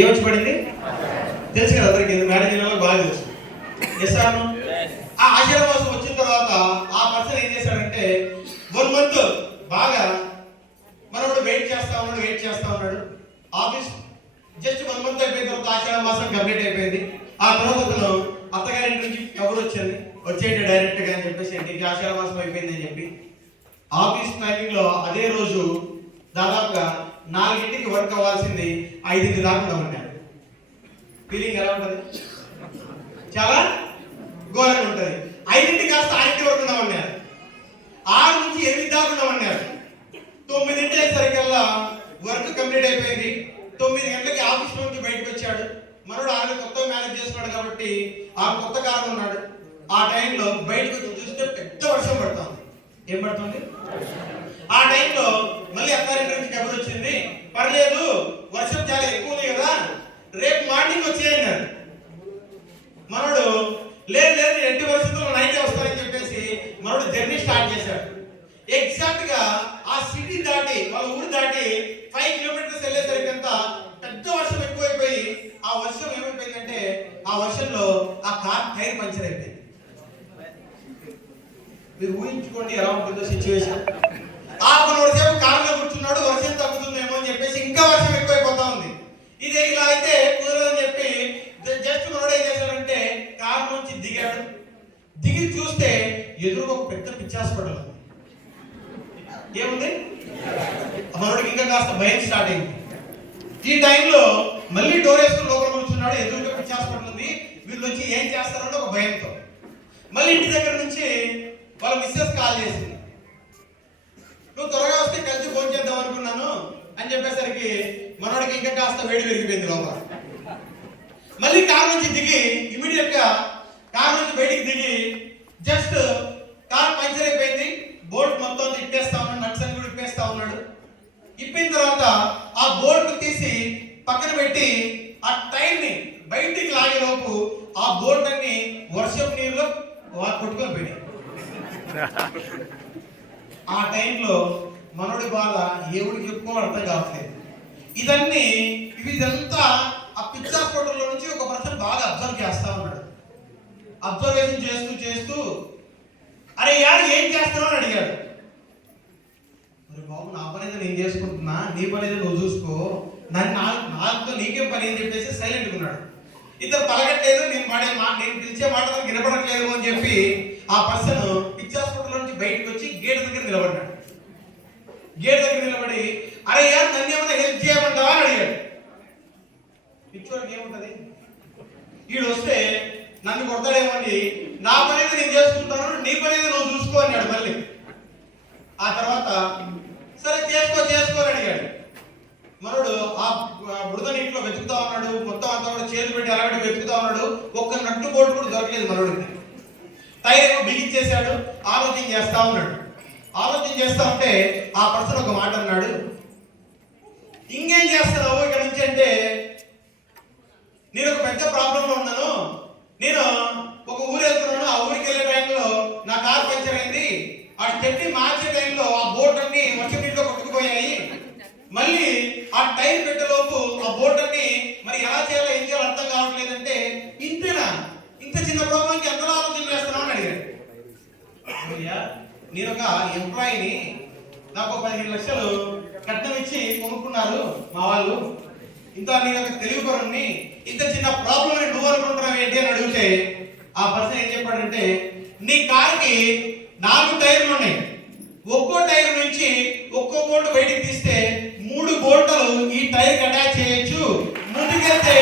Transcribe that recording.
ఏమొచ్చి పడింది తెలుసు కదా అందరికి, మ్యారేజ్ అయిన బాగా తెలుసు. చేస్తాను ఆ ఆషాఢ మాసం వచ్చిన తర్వాత ఆ పర్సన్ ఏం చేశాడంటే 1 month బాగా మనోడు వెయిట్ చేస్తా ఉన్నాడు. ఆఫీస్ జస్ట్ 1 month అయిపోయిన తర్వాత ఆషాఢ మాసం కంప్లీట్ అయిపోయింది. ఆ తర్వాత అతను అత్తగారి నుంచి కబురు వచ్చింది, వచ్చేయండి డైరెక్ట్ గా అని చెప్పేసి ఇంటికి ఆషాఢ మాసం అయిపోయింది అని చెప్పి ఆఫీస్ టైమింగ్ లో అదే రోజు దాదాపుగా 4 వర్క్ అవ్వాల్సింది 5 దాకా ఉండమన్నారు. ఫీలింగ్ ఎలా ఉంటుంది? చాలా ఘోరంగా ఉంటుంది. 5 కాస్త 6 వరకు ఉండమన్నారు. 6 నుంచి 8 దాకా ఉండమన్నారు. 9 అయ్యేసరికల్లా వర్క్ కంప్లీట్ అయిపోయింది. 9 గంటలకి ఆఫీస్ నుంచి బయటకు వచ్చాడు. మనోడు ఆయన కొత్తగా మేనేజ్ చేస్తున్నాడు కాబట్టి ఆ కొత్త కారు ఉన్నాడు. ఆ టైంలో బయటకు వచ్చి చూస్తే పెద్ద వర్షం పడుతుంది. ఏం పడుతుంది? ఆ టైంలో మళ్ళీ అత్తారింటి నుంచి కబురు వచ్చింది, పర్లేదు వర్షం చాలా ఎక్కువ ఉంది కదా, రేపు మార్నింగ్ వచ్చేయన్నారు. మనోడు లేదు ఎట్టి పరిస్థితుల్లో నైట్ వస్తారని చెప్పేసి మనోడు జర్నీ స్టార్ట్ చేశాడు. ఎగ్జాక్ట్ గా ఆ సిటీ దాటి వాళ్ళ ఊరు దాటి 5 kilometers వెళ్ళేసరికి అంతా పెద్ద వర్షం ఎక్కువైపోయి ఆ వర్షం ఏమైపోయిందంటే ఆ వర్షంలో ఆ కార్ టైర్ పంచర్ అయిపోయింది. మీరు ఊహించుకోండి ఎలా ఉంటుందో సిచ్యువేషన్. ఆ మనోడు సేపు కార్లో కూర్చున్నాడు, వర్షం తగ్గుతుందేమో అని చెప్పేసి ఇంకా వర్షం ఎక్కువైపోతా ఉంది. ఇదే ఇలా అయితే కుదరదని చెప్పి జస్ట్ మనోడు ఏం చేశాడంటే కార్ నుంచి దిగాడు. దిగి చూస్తే ఎదురుగా ఒక పెద్ద పిచ్చి హాస్పిటల్ ఉంది. ఏముంది? మనోడికి ఇంకా కాస్త భయం స్టార్ట్ అయింది. ఈ టైంలో మళ్ళీ డోర్ వేసుకుని లోపల కూర్చున్నాడు. ఎదురుగా పిచ్చి హాస్పిటల్ ఉంది, వీళ్ళు వచ్చి ఏం చేస్తారో ఒక భయంతో మళ్ళీ ఇంటి దగ్గర నుంచి వాళ్ళ మిస్సెస్ కాల్ చేసింది, నువ్వు త్వరగా వస్తే కలిసి ఫోన్ చేద్దాం అనుకున్నాను అని చెప్పేసరికి మనోడికి ఇంకా కాస్త వేడి పెరిగిపోయింది లోపల. మళ్ళీ కార్ నుంచి దిగి ఇమీడియట్ గా కార్ నుంచి బయటికి దిగి జస్ట్ కార్ పంచర్ అయిపోయింది, బోల్ట్ మొత్తం ఇప్పేస్తా ఉన్నాడు, నట్స్ అని కూడా ఇప్పేస్తా ఉన్నాడు. ఇప్పిన తర్వాత ఆ బోల్ట్ తీసి పక్కన పెట్టి ఆ టైర్ ని బయటికి లాగేలోపు ఆ బోల్ట్ అన్ని వర్షం నీరులో కొట్టుకొని పోయినాయి. ఆ టైంలో మనోడి బాధ ఎవరికి చెప్పుకోవాలి అర్థం కావట్లేదు. ఇదంతా ఆ పిచ్చి హాస్పిటల్లో నుంచి ఒక పర్సన్ బాగా అబ్జర్వ్ చేస్తా ఉన్నాడు. అబ్జర్వేషన్ చేస్తూ అరే యారు ఏం చేస్తున్నావు అని అడిగాడు. మరి బాబు నా పని అయితే నేను చేసుకుంటున్నా, నీ పని అయితే నువ్వు చూసుకో, నాతో నీకేం పని అని చెప్పేసి సైలెంట్గా ఉన్నాడు. ఇద్దరు పలకట్లేదు, నేను పిలిచే మాటలు వినపడట్లేదు అని చెప్పి ఆ పర్సన్ పిచ్చి హాస్పిటల్ నుంచి బయటకు వచ్చి గేట్ దగ్గర నిలబడ్డాడు. గేట్ దగ్గర నిలబడి అరే యార్ నన్ను ఏమైనా హెల్ప్ చేయమంటావా అని అడిగాడు. పిచ్చోడికి ఏముంటది, వీడు వస్తే నన్ను కొడతాడేమోండి, నా పని అయితే నేను చేసుకుంటాను, నీ పని అయితే నువ్వు చూసుకో అన్నాడు. మళ్ళీ ఆ తర్వాత సరే చేసుకో అని అడిగాడు. మనోడు ఆ బురద నీటిలో వెతుకుతా ఉన్నాడు, మొత్తం అంతా కూడా చేతులు పెట్టి అలవాటు వెతుకుతా ఉన్నాడు. ఒక్క నట్టు బోల్ట్ కూడా దొరకలేదు మనోడికి. టైర్ ఏమో బిగించేశాడు. ఆలోచన చేస్తా ఉన్నాడు. ఆలోచన చేస్తా ఉంటే ఆ పర్సన్ ఒక మాట అన్నాడు, ఇంకేం చేస్తున్నావు ఇక్కడ నుంచి అంటే, నేను ఒక పెద్ద ప్రాబ్లంలో ఉన్నాను, నేను ఒక ఊరు వెళ్తున్నాను, ఆ ఊరికి వెళ్ళే టైంలో నా కార్ పంచర్ అయింది, ఆ స్టెప్ని మార్చే టైంలో ఆ బోట్ అన్ని వర్షం నీటిలో కొట్టుకుపోయాయి, మళ్ళీ ఆ టైర్ పెట్టేలోపు ఆ బోట్ అన్ని మరి ఎలా చేయాలో ఏం చేయాలో అర్థం కావట్లేదంటే, ఇంతేనా, ఇంత చిన్న ప్రాబ్లంకి ఎంత ఆలోచన చేస్తున్నావు అని అడిగాడు. నేను ఒక ఎంప్లాయీని, నాకు 15 లక్షలు కట్నం ఇచ్చి కొనుక్కున్నారు మా వాళ్ళు, ఇంత నేను ఒక తెలివిపరుణ్ణి, ఇంత చిన్న ప్రాబ్లం నువ్వు అనుకుంటున్నావు ఏంటి అని అడిగితే ఆ పర్సన్ ఏం చెప్పాడంటే, నీ కార్కి 4 టైర్లు ఉన్నాయి, ఒక్కో టైర్ నుంచి ఒక్కో బోల్ట్ బయటికి తీస్తే 3 బోల్ట్లు ఈ టైర్కి అటాచ్ చేయొచ్చు, ముందుకెళ్తే